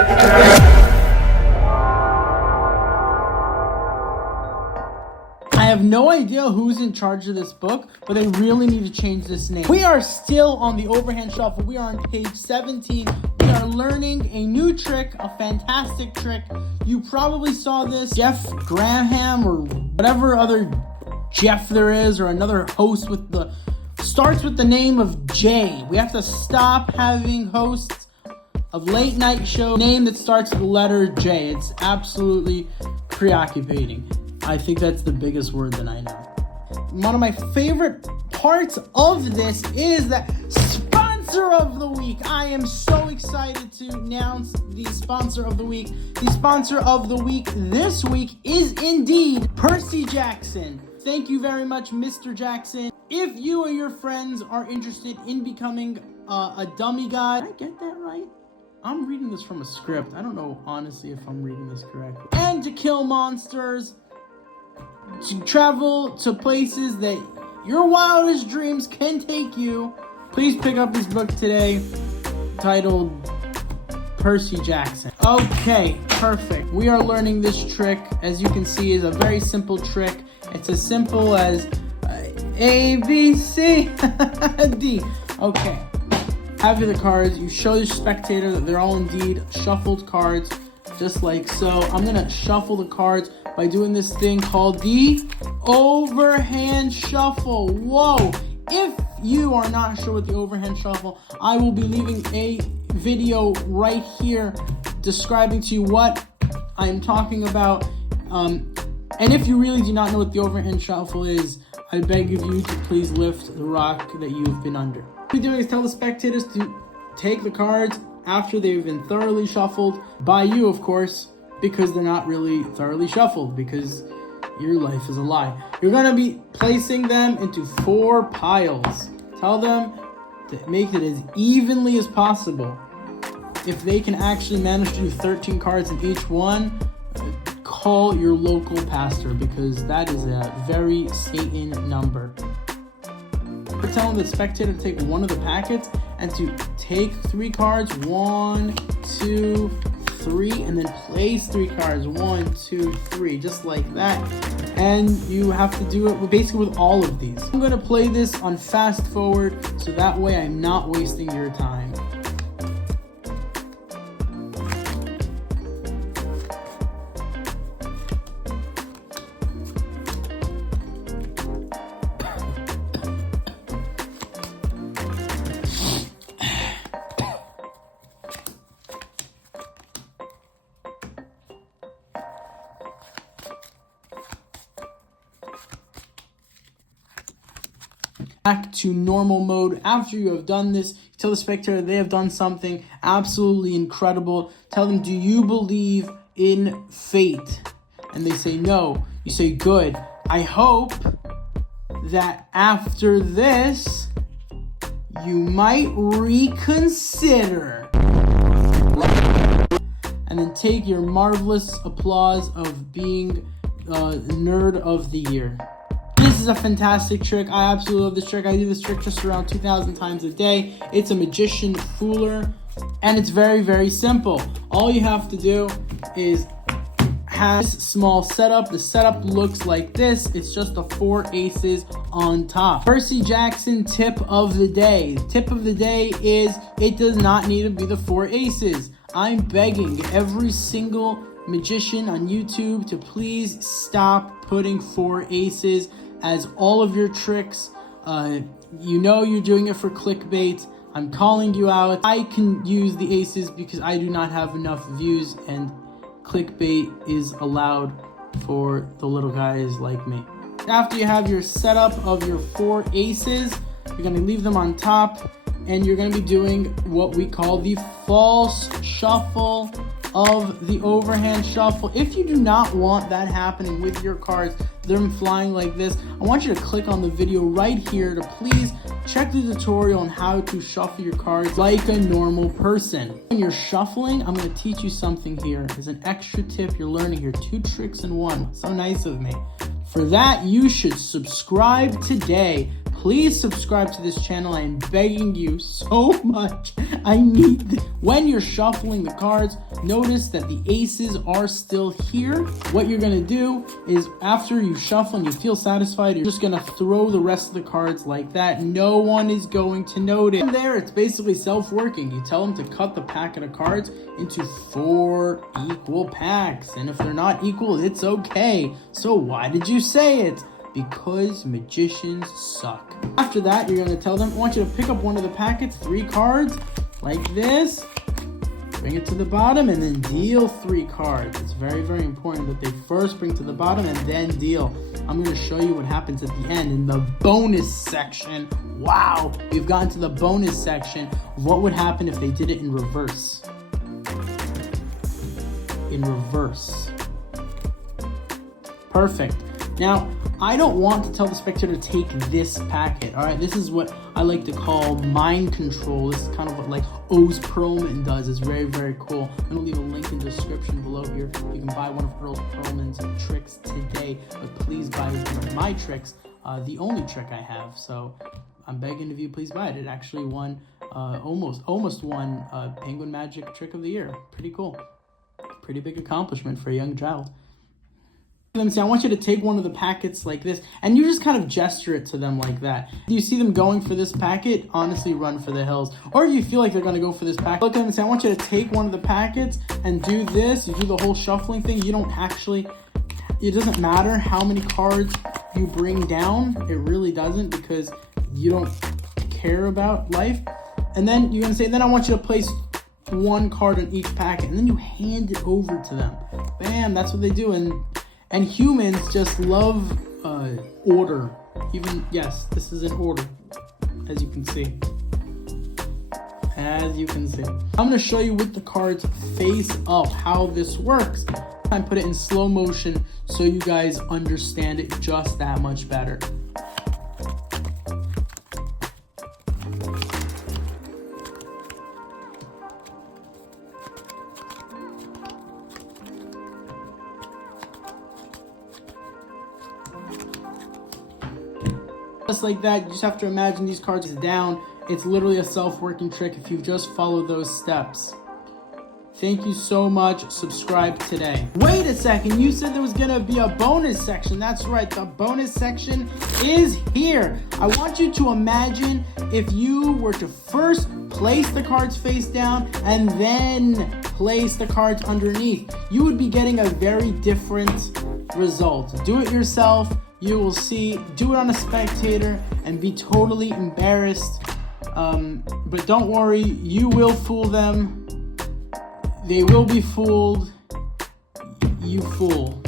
I have no idea who's in charge of this book, but they really need to change this name. We are still on the overhand shuffle. We are on page 17. We are learning a new trick, a fantastic trick. You probably saw this. Jeff Graham or whatever other Jeff there is, or another host with the starts with the name of J. We have to stop having hosts of late night show name that starts with the letter J. It's absolutely preoccupating. I think that's the biggest word that I know. One of my favorite parts of this is that sponsor of the week. I am so excited to announce the sponsor of the week. The sponsor of the week this week is indeed Percy Jackson. Thank you very much, Mr. Jackson. If you or your friends are interested in becoming a dummy god, did I get that right? I'm reading this from a script. I don't know, honestly, if I'm reading this correctly. And to kill monsters, to travel to places that your wildest dreams can take you, please pick up this book today titled Percy Jackson. Okay, perfect. We are learning this trick. As you can see, is a very simple trick. It's as simple as A, B, C, D. Okay. Have the cards. You show the spectator that they're all indeed shuffled cards, just like so. I'm going to shuffle the cards by doing this thing called the overhand shuffle. Whoa! If you are not sure what the overhand shuffle, I will be leaving a video right here describing to you what I'm talking about. And if you really do not know what the overhand shuffle is, I beg of you to please lift the rock that you've been under. What we're doing is tell the spectators to take the cards after they've been thoroughly shuffled by you, of course, because they're not really thoroughly shuffled, because your life is a lie. You're going to be placing them into 4 piles. Tell them to make it as evenly as possible. If they can actually manage to do 13 cards in each one, call your local pastor, because that is a very Satan number. We're telling the spectator to take one of the packets and to take 3 cards, 1, 2, 3, and then place 3 cards, 1, 2, 3, just like that. And you have to do it basically with all of these. I'm going to play this on fast forward, so that way I'm not wasting your time. Back to normal mode. After you have done this, you tell the spectator they have done something absolutely incredible. Tell them, do you believe in fate? And they say no. You say, good. I hope that after this, you might reconsider. And then take your marvelous applause of being nerd of the year. This is a fantastic trick. I absolutely love this trick. I do this trick just around 2,000 times a day. It's a magician fooler, and it's very, very simple. All you have to do is have this small setup. The setup looks like this. It's just the 4 aces on top. Percy Jackson tip of the day. Tip of the day is it does not need to be the 4 aces. I'm begging every single magician on YouTube to please stop putting 4 aces as all of your tricks. You know you're doing it for clickbait. I'm calling you out. I can use the aces because I do not have enough views, and clickbait is allowed for the little guys like me. After you have your setup of your 4 aces, you're going to leave them on top, and you're going to be doing what we call the false shuffle of the overhand shuffle. If you do not want that happening with your cards, them flying like this, I want you to click on the video right here to please check the tutorial on how to shuffle your cards like a normal person. When you're shuffling, I'm going to teach you something here. There's an extra tip you're learning here. 2 tricks in 1. So nice of me. For that, you should subscribe today. Please subscribe to this channel. I am begging you so much. I need this. When you're shuffling the cards, Notice that the aces are still here. What you're gonna do is after you shuffle and you feel satisfied, you're just gonna throw the rest of the cards like that. No one is going to notice. From there, it's basically self-working. You tell them to cut the packet of cards into 4 equal packs. And if they're not equal, it's okay. So why did you say it? Because magicians suck. After that, you're gonna tell them, I want you to pick up one of the packets, 3 cards, like this. Bring it to the bottom and then deal 3 cards. It's very, very important that they first bring to the bottom and then deal. I'm going to show you what happens at the end in the bonus section. Wow, we've gotten to the bonus section. What would happen if they did it in reverse? In reverse. Perfect. Now, I don't want to tell the spectator to take this packet, all right? This is what I like to call mind control. This is kind of what like Oz Perlman does. It's very, very cool. I'm gonna leave a link in the description below here. You can buy one of Earl Perlman's tricks today, but please buy one of my tricks, the only trick I have. So I'm begging of you, please buy it. It actually won, almost won Penguin Magic Trick of the Year. Pretty cool. Pretty big accomplishment for a young child. Let me see, I want you to take one of the packets like this, and you just kind of gesture it to them like that. Do you see them going for this packet? Honestly, run for the hills. Or if you feel like they're going to go for this packet, look at them and say, I want you to take one of the packets and do this. You do the whole shuffling thing. You don't actually, it doesn't matter how many cards you bring down. It really doesn't, because you don't care about life. And then you're going to say, then I want you to place 1 card on each packet, and then you hand it over to them. Bam, that's what they do. And humans just love order. Even, yes, this is in order, as you can see. As you can see. I'm going to show you with the cards face up how this works. I put it in slow motion so you guys understand it just that much better. Just like that, you just have to imagine these cards down. It's literally a self-working trick if you just follow those steps. Thank you so much. Subscribe today. Wait a second, you said there was gonna be a bonus section. That's right, the bonus section is here. I want you to imagine if you were to first place the cards face down and then place the cards underneath. You would be getting a very different result. Do it yourself. You will see, do it on a spectator and be totally embarrassed. But don't worry, you will fool them. They will be fooled. You fool.